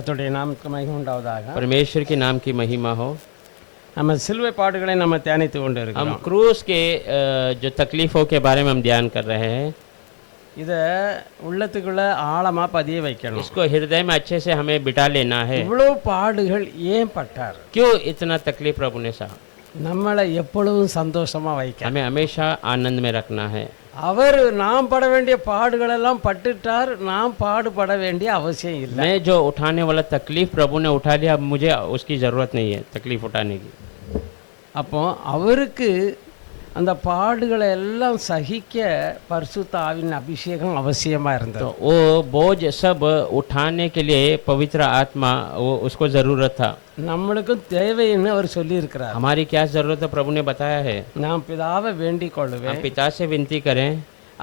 கர்த்தருடைய நாமத்துக்கு மகிமை உண்டாவதாக. परमेश्वर के नाम की महिमा हो। நம்ம சிலுவை பாடுகளை நம்ம தியானித்து கொண்டு हम இருக்கிறோம். क्रूस के जो तकलीफ़ों के बारे में हम ध्यान कर रहे हैं, இதை உள்ளத்துக்குள்ள ஆழமா பதிய வைக்கணும். इसको हृदय में अच्छे से हमें बिठा लेना है। இவ்வளவு பாடுகள் ஏன் பட்டார்? क्यों इतना तकलीफ प्रभु ने सहा? நம்மளை எப்பொழுதும் சந்தோஷமா வைக்க. हमें हमेशा आनंद में रखना है। அவர் நாம் பட வேண்டிய பாடுகள் எல்லாம் பட்டுட்டார், நாம் பாடுபட வேண்டிய அவசியம் இல்லை. मैं जो उठाने वाला तकलीफ प्रभु ने उठा लिया, अब मुझे उसकी ज़रूरत नहीं है तकलीफ उठाने की। அப்போ அவருக்கு அந்த பாடுகளை எல்லாம் சகிக்க பரிசுத்த ஆவியின் அபிஷேகம் அவசியமா இருந்தது. तो वो बोझ सब उठाने के लिए पवित्र आत्मा वो उसको ज़रूरत था। நம்மளுக்கும் தேவைன்னு அவர் சொல்லி இருக்கிறார். हमारी क्या ज़रूरत है प्रभु ने बताया है। நான் பிதாவை வேண்டிக் हम கொள்ளுவேன், पिता से विनती करें,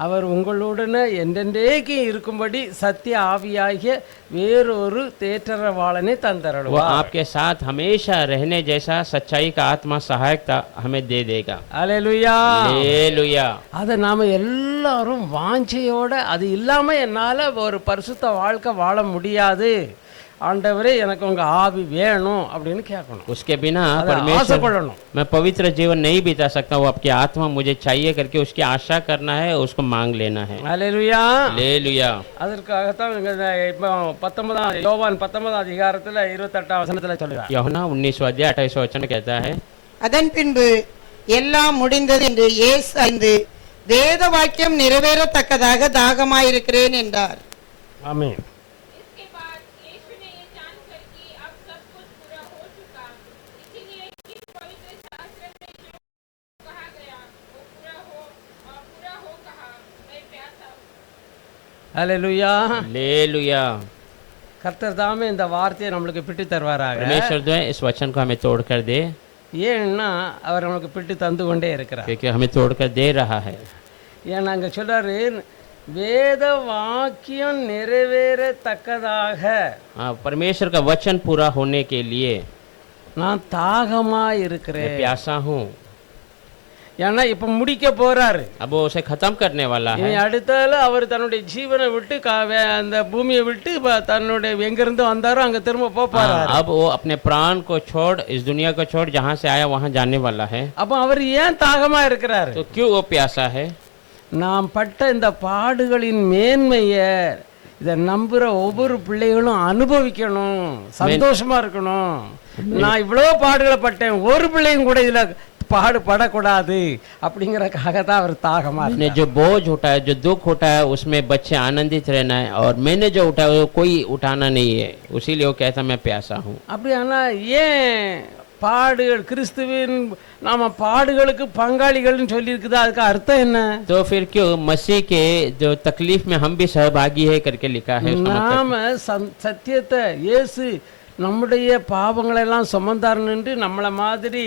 அவர் உங்களுடனே என்றென்றைக்கு இருக்கும்படி சத்திய ஆவியாகிய வேறொரு தேற்றரவாளனை वो தந்தருள்வார். आपके साथ हमेशा रहने जैसा सच्चाई का आत्मा सहायकता हमें दे देगा। அல்லேலூயா. हालेलुया। அதை நாம எல்லாரும் வாஞ்சையோட, அது இல்லாம என்னால ஒரு பரிசுத்த வாழ்க்கை வாழ முடியாது, ஆண்டவரே எனக்கு உங்க ஆவி வேணும் அப்படின்னு கேட்கணும். उसके बिना அதை परमेश्वर ஆசைப்படணும். मैं पवित्र जीवन नहीं बिता सकता, वो आपकी आत्मा मुझे चाहिए करके उसकी आशा करना है, उसको मांग लेना है। அல்லேலூயா. हालेलुया। அதற்காகத்தான் இங்க இப்போ 19 யோவான் 19 அதிகாரத்துல 28 வசனத்துல சொல்றார். யோहन्ना 19 अध्याय 28 वचन कहता है, அதன் பின்பு எல்லாம் முடிந்தது என்று இயேசு அறிந்து வேத வாக்கியம் நிறைவேறத்தக்கதாக தாகமாயிருக்கிறேன் என்றார். ஆமென். इसके बाद यीशु ने ये जानकर कि अब सब कुछ पूरा हो चुका, इसीलिए इस पवित्र शास्त्र में जो कहा गया वो पूरा हो कहा, मैं प्यासा हूँ। அல்லேலூயா. हालेलुया। கர்த்தர் தாமே இந்த வார்த்தையை நம்மளுக்கு பிட்டு தருவாராக. परमेश्वर जो है इस वचन को हमें तोड़ कर दे, ஏன்னா அவர் நமக்கு பிட்டு தந்து கொண்டே இருக்கிறார். क्योंकि हमें तोड़ कर दे रहा है। ஏன்னா அங்க சொல்றாரு, வேத வாக்கியம் நிறைவேறத்தக்கதாக हाँ, परमेश्वर का वचन पूरा होने के लिए நான் தாகமா मैं இருக்கிறேன். प्यासा हूँ। ஏன்னா இப்ப முடிக்க போறாரு. अब वो उसे खत्म करने वाला இனி है। அடுத்தால அவர் தன்னுடைய ஜீவனை விட்டு அந்த பூமியை விட்டு தன்னுடைய எங்கிருந்து வந்தாரோ அங்க திரும்ப போறாரு. हाँ, अब वो अपने प्राण को छोड़, इस दुनिया को छोड़, जहाँ से आया वहाँ जाने वाला है। அப்ப அவர் ஏன் தாகமா இருக்கிறாரு? तो क्यों वो प्यासा है? நாம் பட்ட இந்த பாடுகளின் மேன்மையை இதை நம்புற ஒவ்வொரு பிள்ளைகளும் அனுபவிக்கணும், சந்தோஷமா இருக்கணும். நான் இவ்வளவு பாடுகளை பட்டேன், ஒரு பிள்ளையும் கூட இதுல பாடுபடக்கூடாது அப்படிங்கறதுக்காக தான் அவர் தாகமா मैंने இருக்கார். जो बोझ उठाया, जो दुख उठाया, उसमें बच्चे आनंदित रहना है, और मैंने जो उठाया वो कोई उठाना नहीं है, उसीलिए वो कहता मैं प्यासा हूँ। அப்படியானா ஏன் பாடுகள், கிறிஸ்துவின் நாம பாடுகளுக்கு பங்காளிகள்னு சொல்லி இருக்குது, அதுக்கு அர்த்தம் என்ன? तो फिर क्यों मसीह के जो तकलीफ में हम भी सहभागी है करके लिखा है? उसका मतलब நாம சத்தியத்தை, இயேசு நம்முடைய பாவங்களை எல்லாம் சுமந்தார்ன்னு நம்மள மாதிரி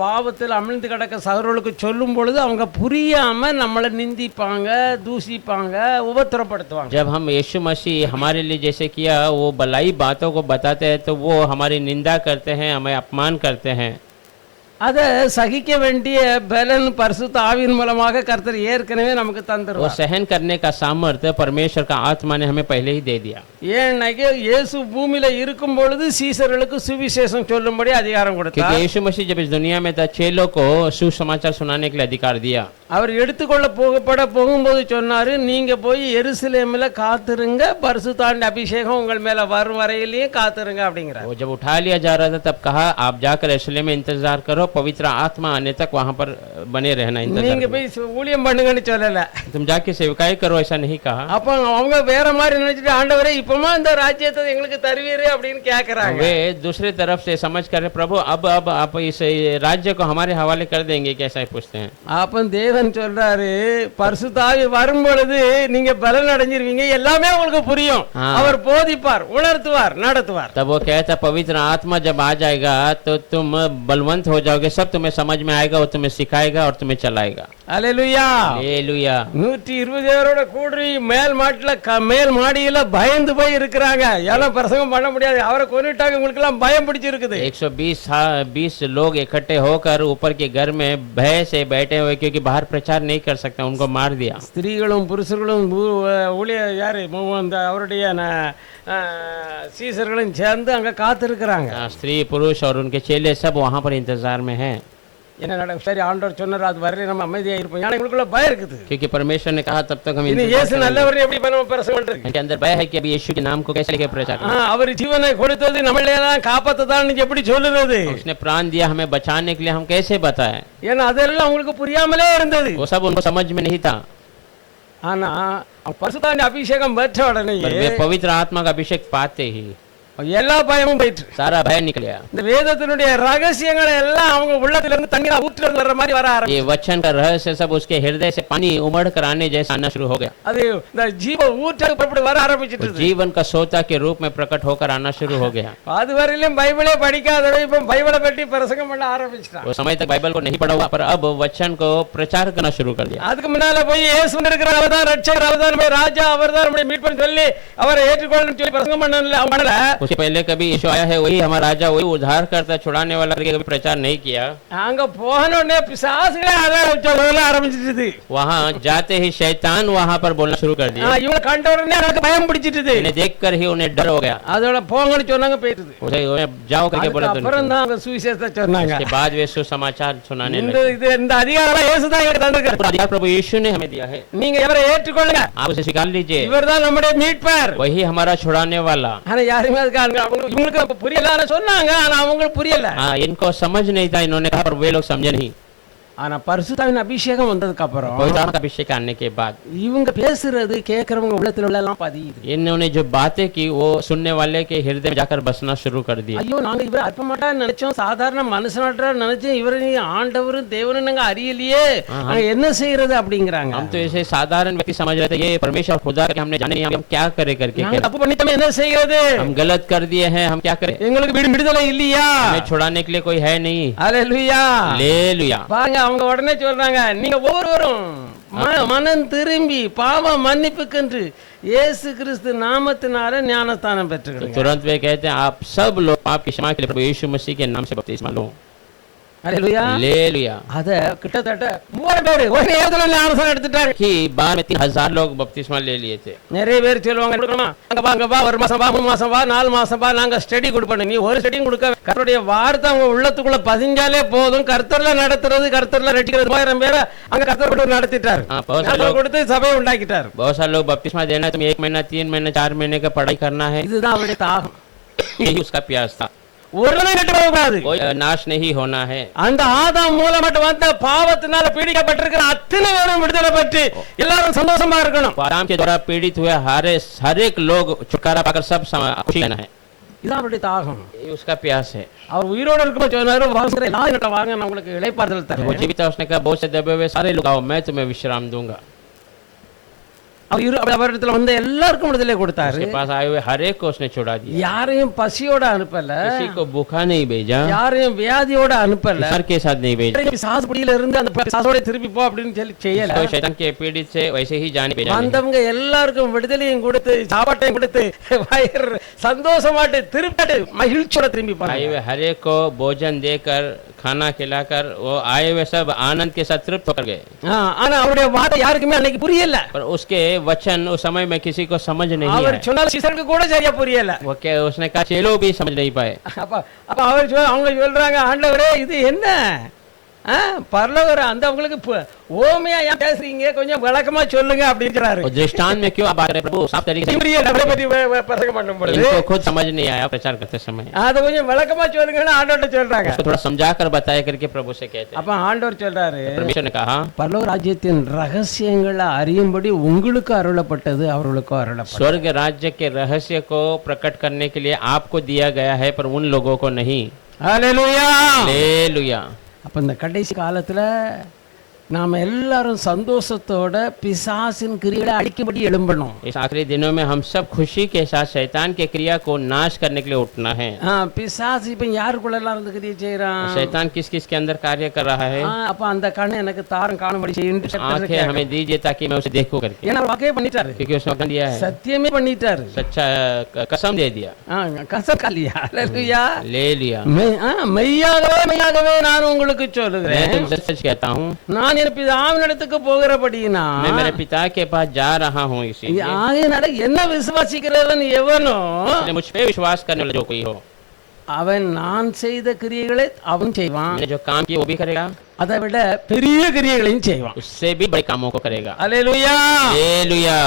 பாவத்தில் அமிழ்ந்து கிடக்க சகோதரர்களுக்கு சொல்லும் பொழுது அவங்க புரியாம நம்மளை நிந்திப்பாங்க, தூசிப்பாங்க, உபத்திரப்படுத்துவாங்க. जब हम यीशु मसीह हमारे लिए जैसे किया, वो भलाई बातों को बताते हैं, तो वो हमारी निंदा करते हैं, हमें अपमान करते हैं। அதை சகிக்க வேண்டிய பலன் பரிசுத்த ஆவியின் மூலமாக கர்த்தர் ஏற்கனவே நமக்கு वो தந்துருவார். सहन करने का सामर्थ्य परमेश्वर का आत्मा ने हमें पहले ही दे दिया। ஏன்னாக்கி இயேசு பூமியில இருக்கும் பொழுது சீசர்களுக்கு சுவிசேஷம் சொல்லும்படி அதிகாரம் கொடுத்தார். क्योंकि यीशु मसीह जब इस दुनिया में था, चेलों को सुसमाचार सुनाने के लिए अधिकार दिया। அவர் எடுத்துக்கொள்ள போகும்போது சொன்னாரு, நீங்க போய் எருசலேமில் காத்திருங்க, பரிசுத்தாண்ட அபிஷேகம் உங்கள் மேல வரும் வரையிலேயே காத்திருங்க அப்படிங்கிறார். वो जब उठा लिया जा रहा था तब कहा, आप जाकर यरूशलेम में इंतजार करो, पवित्र आत्मा आने तक वहां पर बने रहना, इंतजार நீங்க करो। போய் ஊழியம் பண்ணுங்கன்னு சொல்லல. तुम जाके सेवकाई करो, ऐसा नहीं कहा। அப்ப அவங்க வேற மாதிரி நினைச்சிட்டு, ஆண்டவரே இப்பமா இந்த ராஜ்யத்தை எங்களுக்கு தருவீரே அப்படின்னு கேக்குறாங்க. वे दूसरी तरफ से समझ कर, प्रभु अब आप इस राज्य को हमारे हवाले कर देंगे, कैसा है पूछते हैं। அப்ப தேவன் சொல்றாரு, பரிசுத்த ஆவி வரும் பொழுது நீங்க பலன் அடைஞ்சிருவீங்க, எல்லாமே உங்களுக்கு புரியும், அவர் போதிப்பார், உணர்த்துவார், நடத்துவார். तब वो कहता, पवित्र आत्मा जब आ जाएगा तो तुम बलवंत हो जाओगे, सब तुम्हें समझ में आएगा, वो तुम्हें सिखाएगा और तुम्हें चलाएगा। அல்லேலூயா. हालेलुया। 120 பேரோட கூடி மேல் மாடியில பயந்து போய் இருக்கிறாங்க. எல்லாம் பிரசங்கம் பண்ண முடியாது, அவரை கொன்னுட்டாங்க, உங்களுக்கு எல்லாம் பயம் பிடிச்சிருக்குது. 120 लोग इकट्ठे होकर ऊपर के घर में भय से बैठे हुए, क्योंकि बाहर प्रचार नहीं कर सकता, उनको मार दिया। ஸ்திரீகளும் புருஷர்களும் ஊழிய யாரு அவருடைய சீசர்களும் சேர்ந்து அங்க காத்திருக்கிறாங்க. स्त्री पुरुष और उनके चेले सब वहाँ पर इंतजार में हैं, என்ன நடக்கும்? சரி, ஆண்டவர் சொன்னார், அது வரல நம்ம அமைதியா இருப்போம். ஏன்னா எங்களுக்குள்ள பயம் இருக்குது. क्योंकि परमेश्वर ने कहा तब तक हम இனி इंतजार இயேசு करेंगे। நல்லவர் எப்படி பண்ண பிரசங்கம் பண்றது? इनके अंदर भय है कि अभी यीशु के नाम को कैसे लेके प्रचार करें। அவர் ஜீவனை கொடுத்தது நம்மள எல்லாம் காப்பாத்ததான் எப்படி சொல்லுறது? उसने प्राण दिया हमें बचाने के लिए, हम कैसे बताएं? ஏன்னா அதெல்லாம் அவங்களுக்கு புரியாமலே இருந்தது. वो सब उनको समझ में नहीं था। ஆனா பரிசுத்தாவின் அபிஷேகம் பெற்ற உடனே पर वे पवित्र आत्मा का अभिषेक पाते ही எல்லா பயமும் போயிட்டு सारा भय निकल गया। இந்த வேதத்தினுடைய ரகசியங்களை எல்லாம் அவங்க உள்ளத்துல இருந்து தண்ணீர் ஊற்றுறது வர்ற மாதிரி வர ये ஆரம்பிச்சு. वचन का रहस्य सब उसके हृदय से पानी उमड़ कर आने जैसा आना शुरू हो गया। அது இந்த ஜீவ ஊற்றாக புறப்பட்டு வர ஆரம்பிச்சிட்டு. जीवन का सोता के रूप में प्रकट होकर आना शुरू हो गया। அது வரையிலும் பைபிளே படிக்காதவன் இப்ப பைபிளை பற்றி பிரசங்கம் பண்ண ஆரம்பிச்சிட்டான். वो समय तक बाइबल को नहीं पढ़ा हुआ, पर अब वचन को प्रचार करना शुरू कर दिया। அதுக்கு முன்னால போய் இயேசு இருக்கிற அவர்தான் ரட்சகர், அவர்தான் நம்முடைய ராஜா, அவர்தான் நம்முடைய மீட்பர்னு சொல்லி அவரை ஏற்றுக்கொள்ளணும்னு சொல்லி பிரசங்கம் பண்ணல. उससे पहले कभी यीशु आया है, वही हमारा राजा, वही उद्धार करता, छुड़ाने वाला करके कभी प्रचार नहीं किया। அங்க போன உடனே பிசாசுகளே சொல்ல ஆரம்பிச்சிட்டு. वहाँ जाते ही शैतान वहाँ पर बोलना शुरू कर दिया। இவனை கண்ட உடனே எனக்கு பயம் பிடிச்சிட்டு. उन्हें देखकर ही उन्हें डर हो गया। அதோட போங்கன்னு சொன்னாங்க, போயிடுது. उन्हें जाओ करके बोला तो அப்புறம் தான் அவங்க சுவிசேஷத்தை சொன்னாங்க. उसके बाद वे सुसमाचार सुनाने இந்த लगे। இந்த அதிகாரம் இயேசு தான் எங்களுக்கு தந்திருக்கார். पूरा अधिकार प्रभु यीशु ने हमें दिया है, நீங்க இவரை ஏற்றுக்கொள்ளுங்க. आप उसे स्वीकार लीजिए। இவர்தான் நம்முடைய மீட்பர். वही हमारा छुड़ाने वाला। ஆனா யாருமே அதுக்கு இவங்களுக்கு புரியல சொன்னாங்க, ஆனா அவங்களுக்கு புரியல. हाँ, इनको समझ नहीं था, इन्होंने कहा, पर वे लोग समझे नहीं। ஆனா பரிசுத்தாவின் அபிஷேகம் வந்ததுக்கு அப்புறம் पवित्र आत्मा का अभिषेक आने के बाद இவங்க பேசுறது கேட்கறவங்க உள்ளத்துல எல்லாம் பதியுது. इन्होंने जो बातें की वो सुनने वाले के हृदय में जाकर बसना शुरू कर दिया। ஐயோ, நாங்க இவரை அற்பமாட்டா நினைச்சோம், சாதாரண மனுஷனாட்டா நினைச்சோம், இவரை ஆண்டவரும் தேவனும் நாங்க அறியலையே, நாங்க என்ன செய்யறது அப்படிங்கிறாங்க. हम तो ऐसे साधारण व्यक्ति समझ रहे थे, ये परमेश्वर खुदा के हमने जाने नहीं, हम क्या करे करके நாங்க தப்பு பண்ணிட்டோமே, என்ன செய்யறது? हम गलत कर दिए हैं, हम क्या करें? எங்களுக்கு விடுதலை இல்லையா? हमें छुड़ाने के लिए कोई है नहीं। அல்லேலூயா. हालेलुया। பாருங்க, அவங்க உடனே சொல்றாங்க, நீங்க ஒவ்வொருவரும் மனம் திரும்பி பாவ மன்னிப்புக்கென்று இயேசு கிறிஸ்து நாமத்தினால ஞானஸ்தானம் பெற்றுக்கிறீங்க. तुरंत वे कहते हैं, आप सब लोग पाप की क्षमा के लिए प्रभु यीशु मसीह के नाम से बपतिस्मा लो। அல்லேலூயா. हालेलुया। அத கிட்டத்தட்ட 3000 பேர் ஒரே நேரத்துல ஞானஸ்தானம் எடுத்துட்டாங்க. कि बार में 3000 लोग बपतिस्मा ले लिए थे। நிறைய பேர் சொல்லுவாங்க, கொடுக்கணுமா, அங்க வா, ஒரு மாசம் வா, 3 மாசம் வா, 4 மாசம் வா, நாங்க ஸ்டடி கொடுப்போம். நீ ஒரு ஸ்டடியும் கொடுக்க, கர்த்தருடைய வார்த்தை அவங்க உள்ளத்துக்குள்ள பதிஞ்சாலே போதும். கர்த்தர்ல நடத்துறது, கர்த்தர்ல ரட்சிக்கிறது. 1000 பேரை அங்க கர்த்தர் நடத்திட்டார், கொடுத்து சபையை உண்டாக்கிட்டார். बहुत सारे लोग बपतिस्मा देना है, तुम 1 महीना, 3 महीने, 4 महीने का पढ़ाई करना है। இதுதான் அவருடைய தாகம். यही उसका प्यास था। ஒருவனை கெட்டு போகக்கூடாது. कोई नाश नहीं होना है। அந்த ஆதாம் மூலமாட்டு வந்த பாவத்தினால பீடிக்கப்பட்டிருக்கிற அத்தனை பேரும் விடுதலை பெற்று எல்லாரும் சந்தோஷமா இருக்கணும். आदम के द्वारा पीड़ित हुए हर एक लोग छुटकारा पाकर सब खुशी लेना है। இதுதான் அவருடைய தாகம். ये उसका प्यास है। அவர் உயிரோடு இருக்கும்போது சொன்னாரு, வாங்க எல்லாரும் வாங்க, நான் உங்களுக்கு இளைப்பாறுதல் वो தரேன். जीवित है, उसने कहा, बहुत से दबे हुए सारे लोग आओ, मैं तुम्हें विश्राम दूंगा। அவரிடத்துல வந்து எல்லாருக்கும் விடுதலை கொடுத்தாரு. उसके पास आए हुए हर एक को उसने छुड़ा दिया। யாரையும் பசியோட அனுப்பல, किसी को भूखा नहीं भेजा, யாரையும் வியாதியோட அனுப்பல, बीमार के साथ नहीं भेजा, பிசாசு பிடியில இருந்து அந்த பிசாசோட திருப்பி போ அப்படின்னு சொல்லி செய்யல. कोई शैतान के पीड़ित से वैसे ही जाने भेजा नहीं। வந்தவங்க எல்லாருக்கும் விடுதலையும் கொடுத்து சாப்பாட்டையும் கொடுத்து வயிறு சந்தோஷமாட்டு திருப்பி மகிழ்ச்சியோட திரும்பி आए போனாங்க. हुए हर एक को भोजन देकर, खाना खिलाकर, वो आए हुए सब आनंद के साथ तृप्त होकर गए। ஆனா அவருடைய வார்த்தை யாருக்குமே அன்னைக்கு புரியல. पर उसके वचन उस समय में किसी को समझ नहीं அவர் आया। சொன்னாலும் சீசருக்கு கூட சரியா புரியல. वो क्या, उसने कहा, चेलो भी समझ नहीं पाए। அப்ப அவர் அவங்க சொல்றாங்க, ஆண்டவரே இது என்ன பரலோகர அந்த உங்களுக்கு ஓமையா ஏன் பேசுறீங்க, கொஞ்சம் விளக்கமா சொல்லுங்க அப்படிங்கிறாரு. और दृष्टांत में क्यों आप बात कर रहे प्रभु, साफ तरीके से। பிரசங்கம் பண்ணும் பொழுது इनको खुद समझ नहीं आया प्रचार करते समय। அதை கொஞ்சம் விளக்கமா சொல்லுங்கன்னு ஆண்டவர்ட்ட சொல்றாங்க. उसको थोड़ा समझा कर बताया करके प्रभु से कहते हैं। அப்ப ஆண்டவர் சொல்றாரு, परमेश्वर ने कहा, பரலோக ராஜ்யத்தின் ரகசியங்களை அறியும்படி உங்களுக்கு அருளப்பட்டது, அவர்களுக்கும் அருளப்பட்டது. स्वर्ग राज्य के रहस्य को प्रकट करने के लिए आपको दिया गया है, पर उन लोगों को नहीं। ஹல்லேலூயா. हालेलुया। அப்ப இந்த கடைசி காலத்துல நாம எல்லாரும் சந்தோஷத்தோட பிசாசின் கிரியைகளை அழிக்கும்படி எழும்பணும். इस आखिरी दिनों में हम सब खुशी के साथ शैतान के क्रिया को नाश करने के लिए उठना है। பிசாசு இப்ப யாருக்குள்ள எல்லாம் இருந்து கிரியை செய்யறான்? शैतान किस किस के अंदर कार्य कर रहा है? அப்ப அந்த கண்ணை எனக்கு தாரம் காணும்படி செய்யுன்னு आंखें हमें दीजिए ताकि मैं उसे देखूं करके, ஏன்னா வாக்கே பண்ணிட்டாரு, क्योंकि उसने वचन दिया है, சத்தியமே பண்ணிட்டாரு, सच्चा कसम दे दिया। கசம் காலியா. ஹல்லேலூயா. ले लिया। மெய்யாகவே மெய்யாகவே நான் உங்களுக்கு मैं சொல்லுகிறேன், तुमसे सच कहता हूँ, நான் நான் என் பிதாவினிடத்துக்கு போகிறபடினா मैं मेरे पिता के पास जा रहा हूँ, इसीलिए ஆகையினால என்ன விசுவாசிக்கிறவன் எவனோ इसलिए मुझ पे विश्वास करने वाला जो कोई हो, அவன் நான் செய்த கிரியைகளை அவன் செய்வான், मैंने जो काम किया वो भी करेगा, அதை விட பெரிய கிரியைகளையும் செய்வான். उससे भी बड़े कामों को करेगा। அல்லேலூயா. हालेलुया।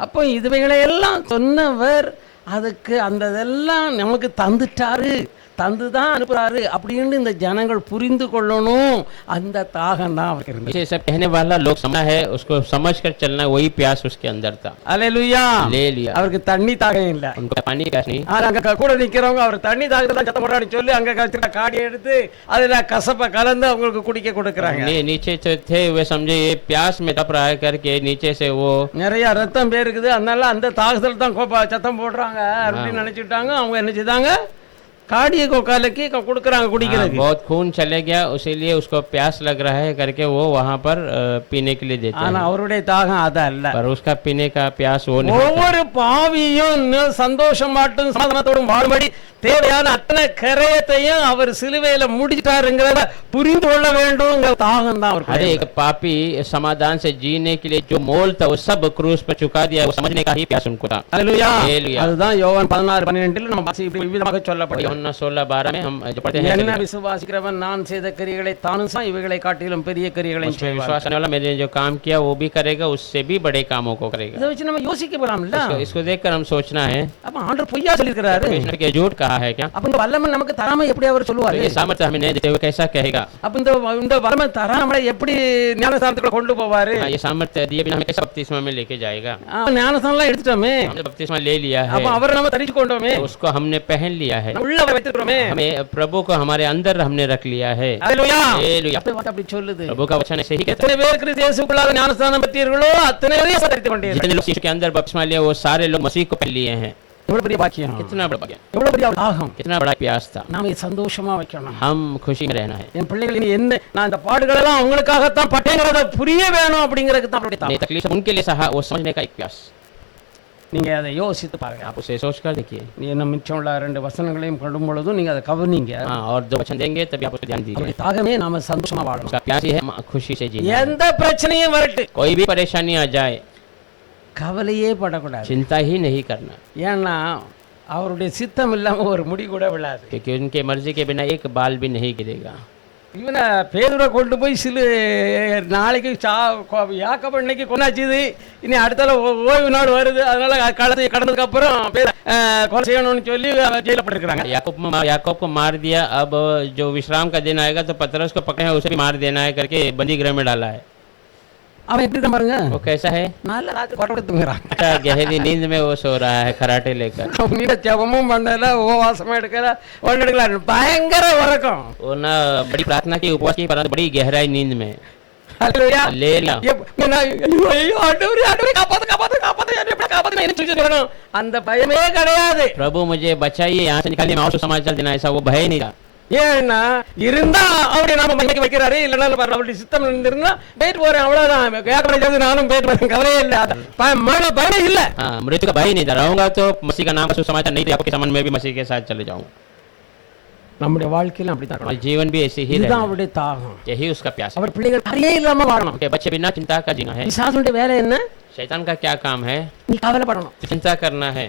அப்போ இதுவைகளை எல்லாம் சொன்னவர் அதுக்கு அந்த இதெல்லாம் நமக்கு தந்துட்டாரு, தந்துதான் அனுப்புறாரு அப்படின்னு இந்த ஜனங்கள் புரிந்து கொள்ளணும். அந்த தாகம் தான் அவருக்கு இருந்தது. ये सब कहने वाला लोग समझना है, उसको समझ कर चलना, वही प्यास उसके अंदर था। அல்லேலூயா. हालेलुया। அவருக்கு தண்ணி தாகம் இல்லை. उनको पानी का नहीं, அங்க கூட நிக்கிறவங்க அவர் தண்ணி தாகத்தான் சத்தம் போடுறான்னு சொல்லி அங்க கழிச்சுட்டா காடி எடுத்து அதுல கசப்பை கலந்து அவங்களுக்கு குடிக்க கொடுக்குறாங்க. नीचे जो थे वे समझे ये प्यास में तप रहा है करके नीचे से वो நிறைய ரத்தம் பேருக்குது, அதனால அந்த தாகத்துல தான் சத்தம் போடுறாங்க அப்படின்னு நினைச்சுட்டாங்க. அவங்க என்ன செய்தாங்க, காடியை கலக்கி கொடுக்குறாங்க குடிக்கிறதுக்கு. बहुत खून चले गया, इसीलिए उसको प्यास लग रहा है करके वो वहाँ पर पीने के लिए देते ஆனா हैं, அவருடைய தாகம் அத அல்ல. पर उसका पीने का प्यास वो नहीं। ஒவ்வொரு பாவியும் சந்தோஷமாட்டும் சமாதானத்தோடும் வாழும்படி தேவையான அத்தனை கரையத்தையும் அவர் சிலுவையில முடிச்சிட்டாருங்கிறத புரிந்து கொள்ள வேண்டும். தாகம் தான் हर அவர். एक पापी समाधान से जीने के लिए जो मोल था वो सब क्रूस पर चुका दिया, वो समझने का ही प्यास उनको था। அல்லேலூயா. हालेलुया। அதுதான் யோவான் 16:12 நம்ம விதமாக சொல்லப்படுகிறது. யோவான் 16:12 में हम जो पढ़ते हैं, என்ன விசுவாசிக்கிறவன் நான் செய்த கிரியைகளை தானும் செய்வான், இவைகளை காட்டிலும் பெரிய கிரியைகளையும் उसमें செய்வான். विश्वास करने वाला मैंने जो काम किया वो भी करेगा, उससे भी बड़े कामों को करेगा। இதை வச்சு நம்ம யோசிக்க போறாம்ல. इसको देखकर हम सोचना है, அப்ப ஆண்டவர் பொய்யா சொல்லியிருக்கிறாரு. कृष्ण के झूठ कहा है क्या? அப்ப இந்த வல்லமை நமக்கு தராம எப்படி அவர் சொல்லுவாரு? ये सामर्थ्य हमें नहीं देते हुए कैसा कहेगा? அப்ப இந்த வல்லமை தராம எப்படி ஞானஸ்தானத்துக்குள்ள கொண்டு போவாரு? ये सामर्थ्य दिए बिना हमें कैसा बपतिस्मा में लेके जाएगा? ஞானஸ்தானம் எடுத்துட்டோமே, हमने बपतिस्मा ले लिया है, அப்ப அவரை நம்ம தரிச்சு கொண்டோமே, उसको हमने पहन लिया है, உள்ள வைத்திருக்கிறோமே. हमें प्रभु को हमारे अंदर हमने रख लिया है। அல்லேலூயா. हालेलुया। அப்படி சொல்லுது. प्रभु का वचन ऐसे ही कहता எத்தனை பேர் கிறிஸ்து இயேசுக்குள்ளாக ஞானஸ்தானம் பெற்றீர்களோ அத்தனை பேரையும் தரித்து है, கொண்டீர்கள். जितने लोग यीशु के अंदर बपतिस्मा लिया वो सारे लोग मसीह को पहन लिए हैं। எவ்வளவு பெரிய பாக்கியம், कितना बड़ा भाग्य, எவ்வளவு பெரிய தாகம். कितना बड़ा प्यास था। நாம இதை சந்தோஷமா வைக்கணும். हम खुशी में रहना है। என் பிள்ளைகள் இனி என்ன, நான் இந்த பாடுகள் எல்லாம் அவங்களுக்காகத்தான் பட்டேங்கிறத புரிய வேணும் அப்படிங்கிறதுக்கு தான் அப்படி ये तकलीफ उनके लिए सहा, वो समझने का एक प्यास। நீங்க அதை யோசித்து பாருங்க. आप उसे सोच कर देखिए। நீ என்ன மிச்சம் உள்ள 2 வசனங்களையும் கொள்ளும் பொழுதும் நீங்க அதை கவனிங்க. हाँ, और 2 वचन देंगे तभी आप उस पर ध्यान दीजिए। அப்படி தாகமே நாம சந்தோஷமா வாழணும். उसका प्यास ही है खुशी से जीना। எந்த பிரச்சனையும் வரட்டு, कोई भी परेशानी आ जाए கவலையே படக்கூடாது. चिंता ही नहीं करना, ஏன்னா அவருடைய சித்தம் இல்லாம ஒரு முடி கூட விழாது. क्योंकि उनके मर्जी के बिना एक बाल भी नहीं गिरेगा। இவனை பேதுரை கொண்டு போய் நாளைக்கு யாக்கோபு இன்னைக்கு கொண்டாச்சுது, இனி அடுத்தால ஓய்வு நாள் வருது, அதனால காலத்தை கடந்ததுக்கு அப்புறம் கொலை செய்யணும்னு சொல்லி ஜெயில போட்டிருக்கிறாங்க. याकूब को मार दिया, अब जो विश्राम का दिन आएगा तो पतरस को पकड़े हैं, उसे भी मार देना है करके बंदी गृह में डाला है। அவன் எப்படி இருக்கான் பாருங்க, वो कैसा है? நல்ல ராத்திரி கொட்டை தூங்குறான். अच्छा गहरी नींद में वो सो रहा है खराटे लेकर। அவங்க ஜெபமும் பண்ணல, உபவாசமா எடுக்கல, ஒன்று எடுக்கல, பயங்கர உறக்கம். वो ना बड़ी प्रार्थना की, उपवास की, परंतु बड़ी गहराई नींद में। அல்லேலூயா. हालेलुया। ஐயோ ஆண்டவரே ஆண்டவரே காப்பாத்து காப்பாத்து காப்பாத்து, எப்படி காப்பாத்து, நான் என்ன சொல்லி சொல்லணும், அந்த பயமே கிடையாது. प्रभु मुझे बचाइए, यहाँ से निकालिए, मैं और समाचार देना, ऐसा वो भय नहीं था। ஏன்னா இருந்தா அவருடைய நாம மகிமைக்கு வைக்கிறாரு, இல்லைன்னா அவருடைய சித்தம் இருந்திருந்தா போயிட்டு போறேன், அவ்வளவுதான். கேட்க நானும் போயிட்டு வரேன், கவலையே இல்லை, பயம் இல்லை. हाँ, मृत्यु का भय नहीं था। रहूंगा तो मसीह का नाम का सुसमाचार नहीं था, आपके संबंध में भी मसीह के साथ चले जाऊंगा। நம்முடைய வாழ்க்கையில அப்படித்தான் और जीवन भी ऐसे ही இதுதான் रहना, அவருடைய தாகம். यही उसका प्यास है। அவர் பிள்ளைகள் கரையே இல்லாம வாழணும். उनके बच्चे बिना चिंता का जीना है। பிசாசுடைய வேலை என்ன? शैतान का क्या काम है? நீ கவலைப்படணும். चिंता करना है।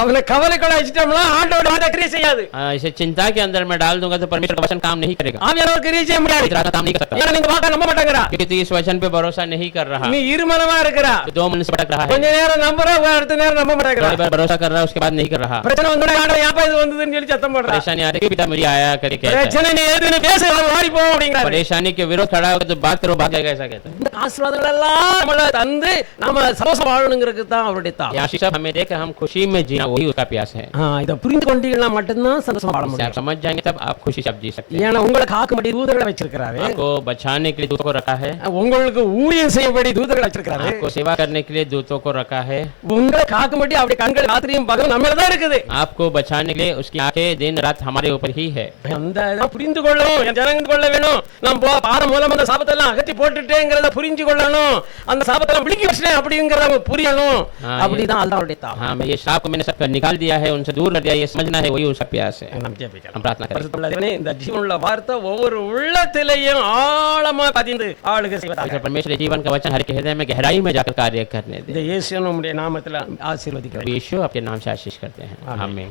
அவனை கவலைக்குள்ள வச்சிட்டோம்னா ஆண்டவரோட வார்த்தை கிரியை செய்யாது. इसे चिंता के अंदर मैं डाल दूंगा तो परमेश्वर का वचन काम नहीं करेगा, ஆவியானவர் கிரியை செய்ய முடியாது. इतना काम नहीं कर सकता, ஏன்னா நீங்க வாக்க நம்ப மாட்டேங்கறா, क्योंकि तू इस वचन पे भरोसा नहीं कर रहा, நீ இருமனமா இருக்கறா. तो 2 मन से भटक रहा है। கொஞ்ச நேரம் நம்புற, அடுத்த நேரம் நம்ப மாட்டேங்கறா. थोड़ी बार भरोसा कर रहा है, उसके बाद नहीं कर रहा। பிரச்சனை வந்தோடனே ஆண்டவர் ஏப்பா இது வந்ததுன்னு சொல்லி சத்தம் போடுறா. परेशानी आ रही है, पिता मेरी आया करके कहता है। பிரச்சனை நீ எதுன்னு பேச ஓடி போ அப்படிங்கறாரு. परेशानी के विरोध खड़ा होकर तो बात करो, भाग जाएगा, ऐसा कहता है। இந்த ஆசீர்வாதங்கள் எல்லாம் நம்மள தந்து நாம சந்தோஷமா வாழணும்ங்கிறது தான் அவருடைய தாகம். ये आशीष हमें देकर हम खुशी में जीना, वही उसका प्यास है। இத புரிந்து கொண்டீங்கன்னா மட்டும்தான் சந்தோஷமா வாழ इसे முடியும். आप समझ जाएंगे तब आप खुशी से आप जी सकते हैं। ஏன்னா உங்களை காக்கும்படி தூதர்களை வச்சிருக்கிறாரு, आपको बचाने के लिए दूतों को रखा है, உங்களுக்கு ஊழியம் செய்யபடி தூதர்களை வச்சிருக்கிறாரு, आपको सेवा करने के लिए दूतों को रखा है, உங்களை காக்கும்படி அவருடைய கண்கள் ராத்திரியும் பகலும் நம்ம தான் இருக்குது. आपको बचाने के लिए उसकी आंखें दिन रात हमारे ऊपर ही है। அந்த இதை புரிந்து கொள்ளணும், என் ஜனங்க கொள்ள வேணும். நம்ம பாரம் மூலம் அந்த சாபத்தெல்லாம் அகற்றி போட்டுட்டேங்கிறத புரிஞ்சு கொள்ளணும், அந்த சாபத்தெல்லாம் விழுங்கி வச்சிட்டேன் அப்படிங்கறத புரியணும். அப்படிதான் அல்லாஹ்வுடைய தாகம். हाँ, मैं ये श्राप को मैंने सब निकाल दिया है, उनसे दूर कर दिया, ये समझना है, वही उसका प्यास है। நாம் ஜெபிக்கலாம். हम प्रार्थना करें। பரிசுத்தமுள்ள தேவனே, இந்த ஜீவனுள்ள வார்த்தை ஒவ்வொரு உள்ளத்திலேயும் ஆழமா பதிந்து ஆளுகை செய்வதாக. पवित्र परमेश्वर जीवन का वचन हर एक हृदय में गहराई में जाकर कार्य करने दे। இந்த இயேசுவின் உம்முடைய நாமத்தில் ஆசீர்வதிக்கிறேன். यीशु आपके नाम से आशीष करते हैं, आमीन।